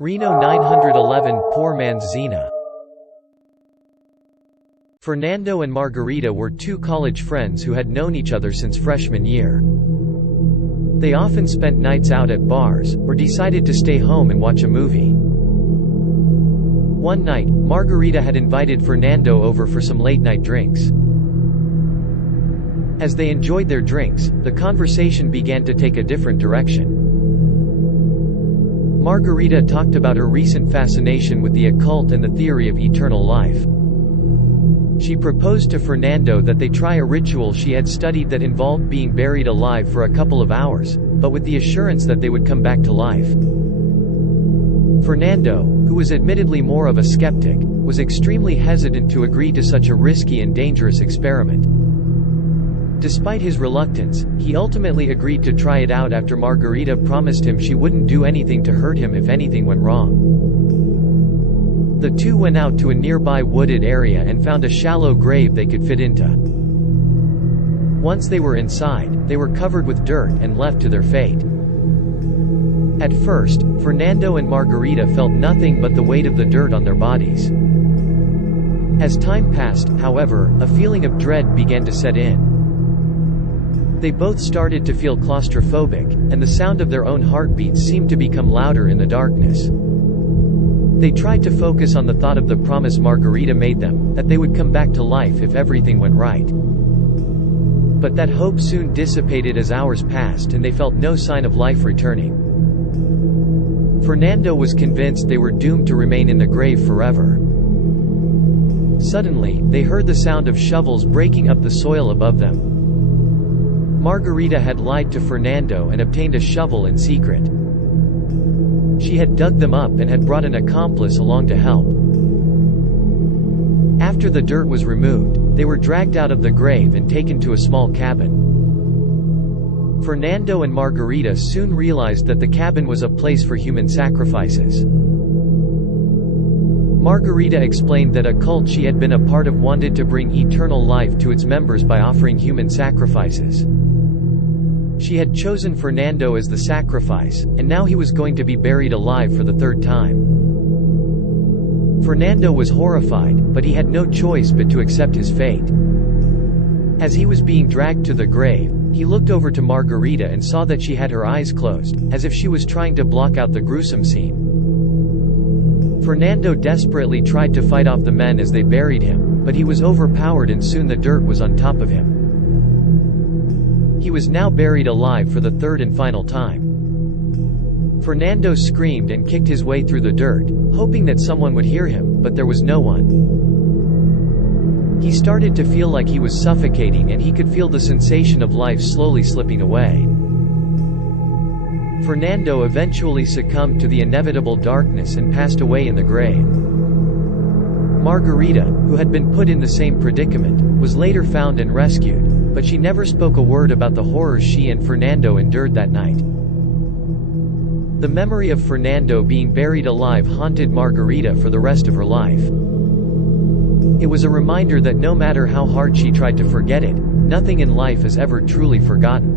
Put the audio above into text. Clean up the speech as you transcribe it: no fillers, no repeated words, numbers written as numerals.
Reno 911 Poor man's Xena. Fernando and Margarita were two college friends who had known each other since freshman year. They often spent nights out at bars, or decided to stay home and watch a movie. One night, Margarita had invited Fernando over for some late-night drinks. As they enjoyed their drinks, the conversation began to take a different direction. Margarita talked about her recent fascination with the occult and the theory of eternal life. She proposed to Fernando that they try a ritual she had studied that involved being buried alive for a couple of hours, but with the assurance that they would come back to life. Fernando, who was admittedly more of a skeptic, was extremely hesitant to agree to such a risky and dangerous experiment. Despite his reluctance, he ultimately agreed to try it out after Margarita promised him she wouldn't do anything to hurt him if anything went wrong. The two went out to a nearby wooded area and found a shallow grave they could fit into. Once they were inside, they were covered with dirt and left to their fate. At first, Fernando and Margarita felt nothing but the weight of the dirt on their bodies. As time passed, however, a feeling of dread began to set in. They both started to feel claustrophobic, and the sound of their own heartbeats seemed to become louder in the darkness. They tried to focus on the thought of the promise Margarita made them, that they would come back to life if everything went right. But that hope soon dissipated as hours passed and they felt no sign of life returning. Fernando was convinced they were doomed to remain in the grave forever. Suddenly, they heard the sound of shovels breaking up the soil above them. Margarita had lied to Fernando and obtained a shovel in secret. She had dug them up and had brought an accomplice along to help. After the dirt was removed, they were dragged out of the grave and taken to a small cabin. Fernando and Margarita soon realized that the cabin was a place for human sacrifices. Margarita explained that a cult she had been a part of wanted to bring eternal life to its members by offering human sacrifices. She had chosen Fernando as the sacrifice, and now he was going to be buried alive for the third time. Fernando was horrified, but he had no choice but to accept his fate. As he was being dragged to the grave, he looked over to Margarita and saw that she had her eyes closed, as if she was trying to block out the gruesome scene. Fernando desperately tried to fight off the men as they buried him, but he was overpowered and soon the dirt was on top of him. He was now buried alive for the third and final time. Fernando screamed and kicked his way through the dirt, hoping that someone would hear him, but there was no one. He started to feel like he was suffocating and he could feel the sensation of life slowly slipping away. Fernando eventually succumbed to the inevitable darkness and passed away in the grave. Margarita, who had been put in the same predicament, was later found and rescued, but she never spoke a word about the horrors she and Fernando endured that night. The memory of Fernando being buried alive haunted Margarita for the rest of her life. It was a reminder that no matter how hard she tried to forget it, nothing in life is ever truly forgotten.